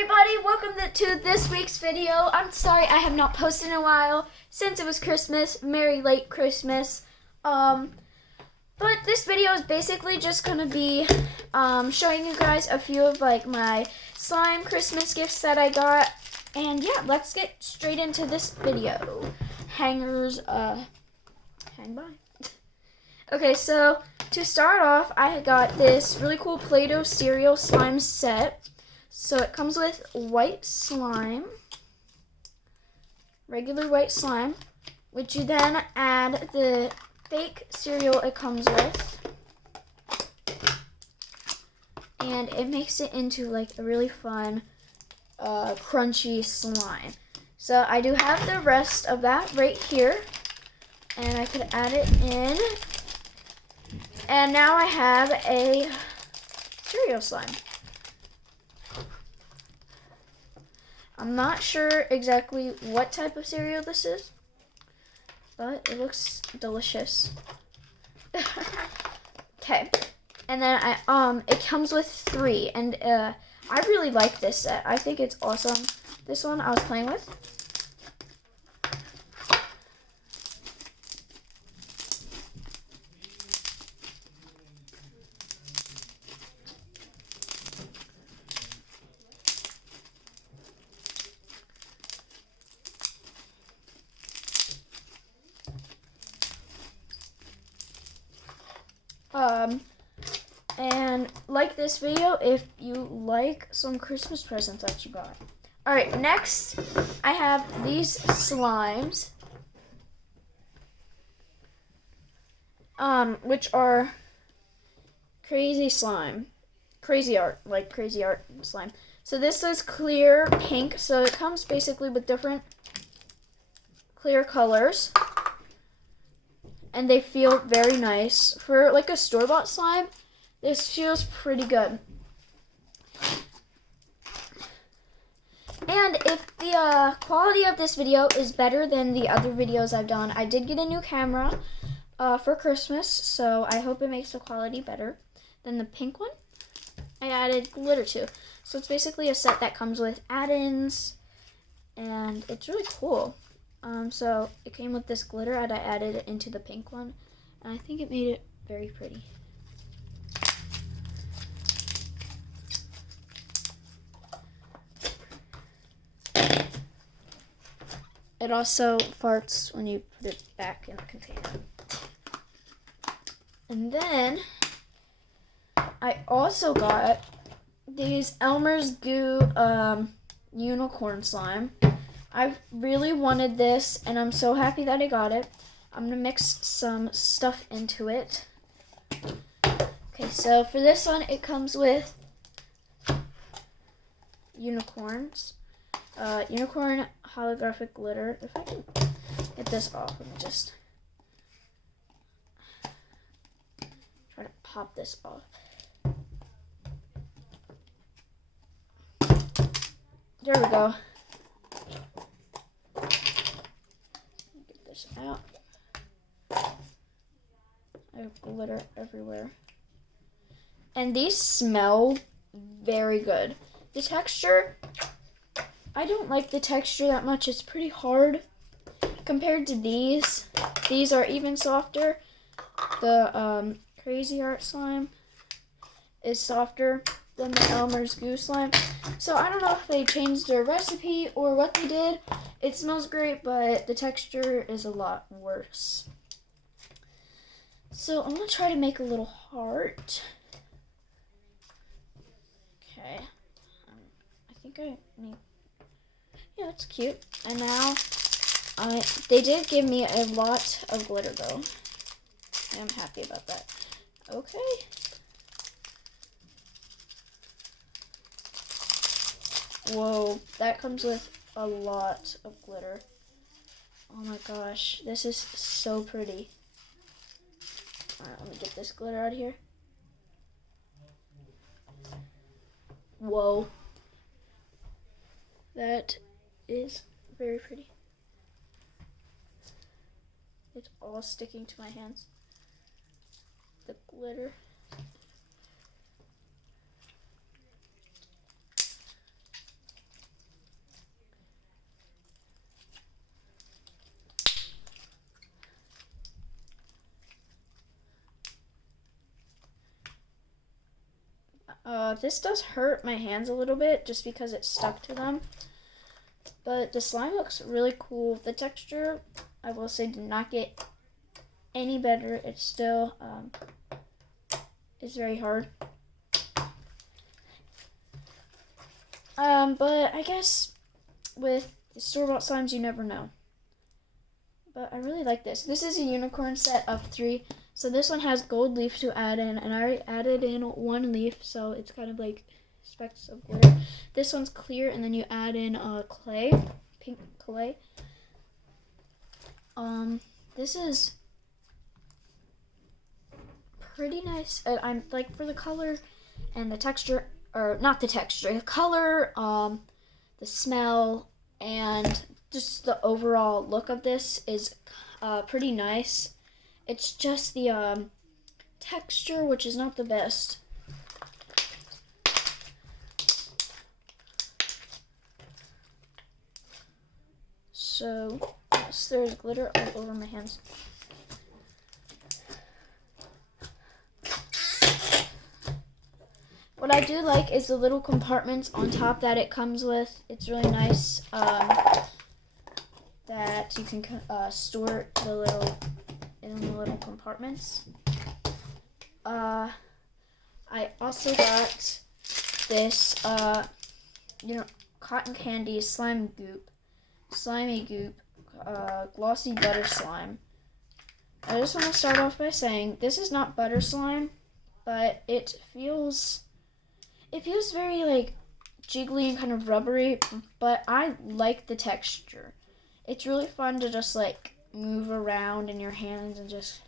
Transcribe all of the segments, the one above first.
everybody, welcome to this week's video. I'm sorry I have not posted in a while since it was Christmas. Merry late Christmas. But this video is basically just gonna be showing you guys a few of like my slime Christmas gifts that I got. And yeah, let's get straight into this video. Hangers, hang by. Okay, so to start off, I got this really cool Play-Doh cereal slime set. So it comes with white slime, regular white slime, which you then add the fake cereal it comes with, and it makes it into like a really fun, crunchy slime. So I do have the rest of that right here, and I could add it in, and now I have a cereal slime. I'm not sure exactly what type of cereal this is, but it looks delicious. Okay, and then it comes with 3, and I really like this set. I think it's awesome. This one I was playing with. And like this video if you like some Christmas presents that you got. Alright, next I have these slimes. Which are crazy slime. Crazy art slime. So this is clear pink, so it comes basically with different clear colors. And they feel very nice. For like a store-bought slime, this feels pretty good. And if the quality of this video is better than the other videos I've done, I did get a new camera for Christmas, so I hope it makes the quality better than the pink one. I added glitter too. So it's basically a set that comes with add-ins, and it's really cool. So it came with this glitter, and I added it into the pink one, and I think it made it very pretty. It also farts when you put it back in the container. And then I also got these Elmer's Goo unicorn slime. I really wanted this, and I'm so happy that I got it. I'm going to mix some stuff into it. Okay, so for this one, it comes with unicorns. Unicorn holographic glitter. If I can get this off, let me just try to pop this off. There we go. Get this out. I have glitter everywhere. And these smell very good. The texture, I don't like the texture that much. It's pretty hard compared to these. These are even softer. The Crazy Art slime is softer than the Elmer's Goo slime. So I don't know if they changed their recipe or what they did. It smells great, but the texture is a lot worse. So I'm going to try to make a little heart. Okay. I think I need... Yeah, it's cute. And now, they did give me a lot of glitter though. I'm happy about that. Okay. Whoa, that comes with a lot of glitter. Oh my gosh, this is so pretty. Alright, let me get this glitter out of here. Whoa. That is very pretty. It's all sticking to my hands. The glitter. This does hurt my hands a little bit just because it's stuck to them. But the slime looks really cool. The texture, I will say, did not get any better. It's still is very hard. But I guess with the store-bought slimes, you never know. But I really like this. This is a unicorn set of 3. So this one has gold leaf to add in, and I already added in 1 leaf, so it's kind of like specks of glitter. This one's clear, and then you add in clay, pink clay. This is pretty nice. I'm like, for the color and the texture, or not the texture, the color, the smell, and just the overall look of this is pretty nice. It's just the texture, which is not the best. So, yes, there's glitter all over my hands. What I do like is the little compartments on top that it comes with. It's really nice that you can store the little in the little compartments. I also got this cotton candy slimy goop, glossy butter slime. I just want to start off by saying this is not butter slime, but it feels very like jiggly and kind of rubbery, but I like the texture. It's really fun to just like move around in your hands and just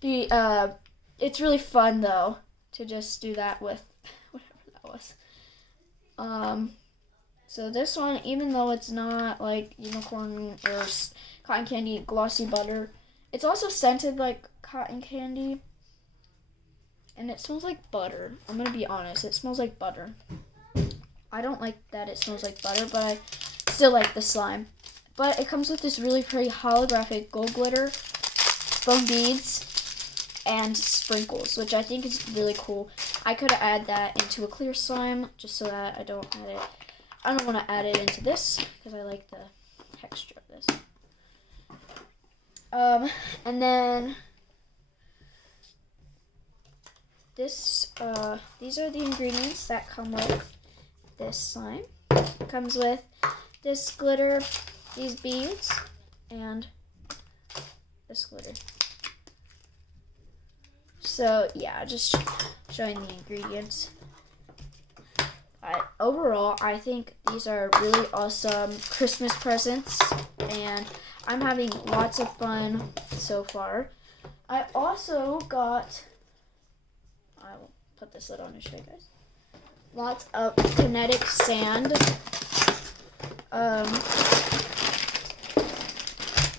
be it's really fun though to just do that with whatever that was. So this one, even though it's not like unicorn or cotton candy glossy butter, it's also scented like cotton candy, and it smells like butter. I'm gonna be honest, it smells like butter. I don't like that it smells like butter, but I still like the slime. But it comes with this really pretty holographic gold glitter, foam beads, and sprinkles, which I think is really cool. I could add that into a clear slime just so that I don't want to add it into this because I like the texture of this. And then these are the ingredients that come with this slime. It comes with this glitter, these beads, and this glitter. So yeah, just showing the ingredients. Overall, I think these are really awesome Christmas presents, and I'm having lots of fun so far. I also got, I will put this lid on and show you guys, lots of kinetic sand.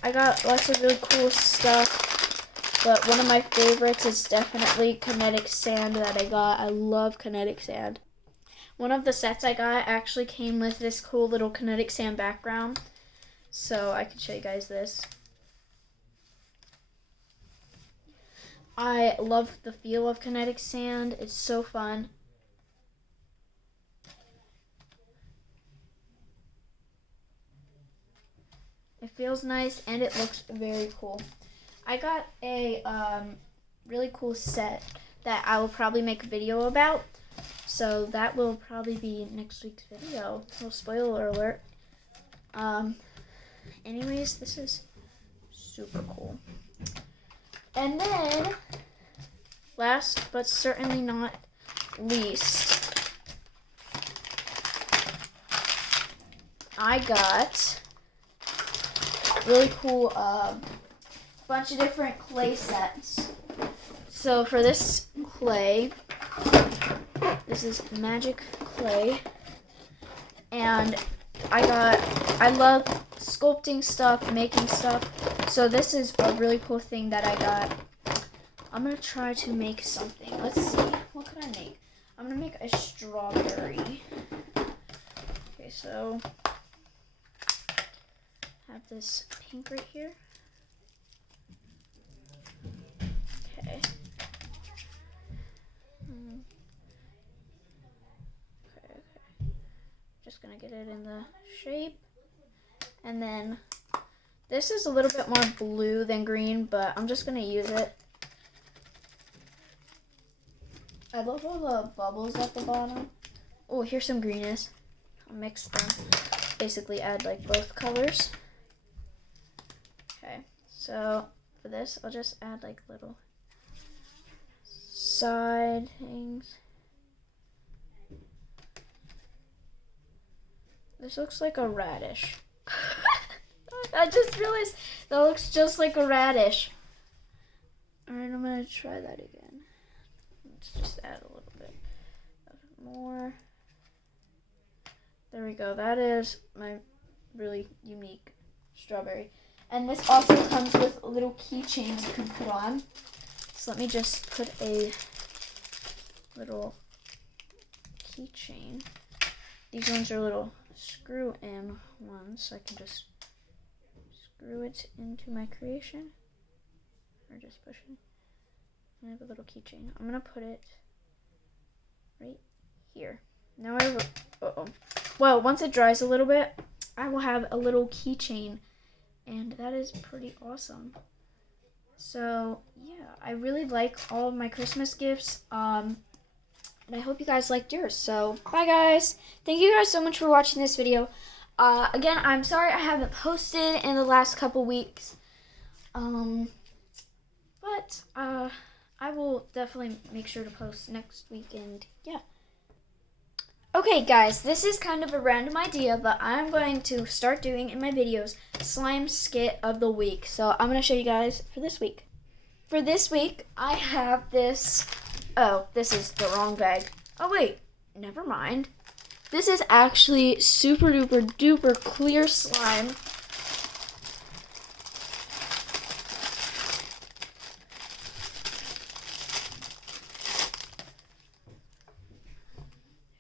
I got lots of really cool stuff, but one of my favorites is definitely kinetic sand that I got. I love kinetic sand. One of the sets I got actually came with this cool little kinetic sand background, so I can show you guys this. I love the feel of kinetic sand. It's so fun. It feels nice and it looks very cool. I got a really cool set that I will probably make a video about. So that will probably be next week's video. No spoiler alert. Anyways, this is super cool. And then, last but certainly not least, I got really cool bunch of different clay sets. So for this clay, this is magic clay, and I love sculpting stuff, making stuff, so this is a really cool thing that I got. I'm gonna try to make something. Let's see, what can I make? I'm gonna make a strawberry. Okay, so I have this pink right here. Okay, gonna get it in the shape. And then this is a little bit more blue than green, but I'm just gonna use it. I love all the bubbles at the bottom. Oh, here's some greenness. I'll mix them. Basically add like both colors. Okay, so for this, I'll just add like little side things. This looks like a radish. I just realized that looks just like a radish. Alright, I'm gonna try that again. Let's just add a little bit more. There we go. That is my really unique strawberry. And this also comes with little keychains you can put on. So let me just put a little keychain. These ones are little screw-in ones, so I can just screw it into my creation. Or just push it. I have a little keychain. I'm gonna put it right here. Now I have well, once it dries a little bit, I will have a little keychain, and that is pretty awesome. So yeah, I really like all of my Christmas gifts. And I hope you guys liked yours. So bye guys. Thank you guys so much for watching this video. Again, I'm sorry I haven't posted in the last couple weeks. But I will definitely make sure to post next week, and yeah. Okay guys, this is kind of a random idea, but I'm going to start doing in my videos slime skit of the week. So I'm going to show you guys for this week. For this week, I have this. Oh, this is the wrong bag. Oh wait, never mind. This is actually super duper duper clear slime.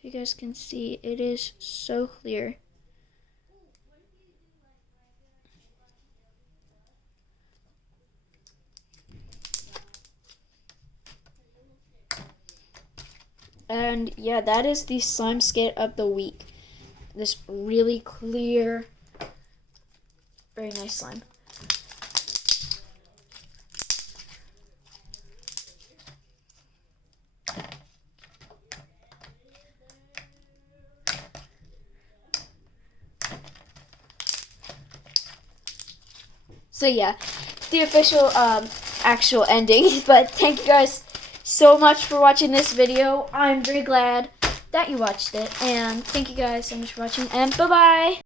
You guys can see it is so clear. And yeah, that is the slime skit of the week. This really clear, very nice slime. So yeah, the official actual ending. But thank you guys so much for watching this video. I'm very glad that you watched it, and thank you guys so much for watching, and bye bye.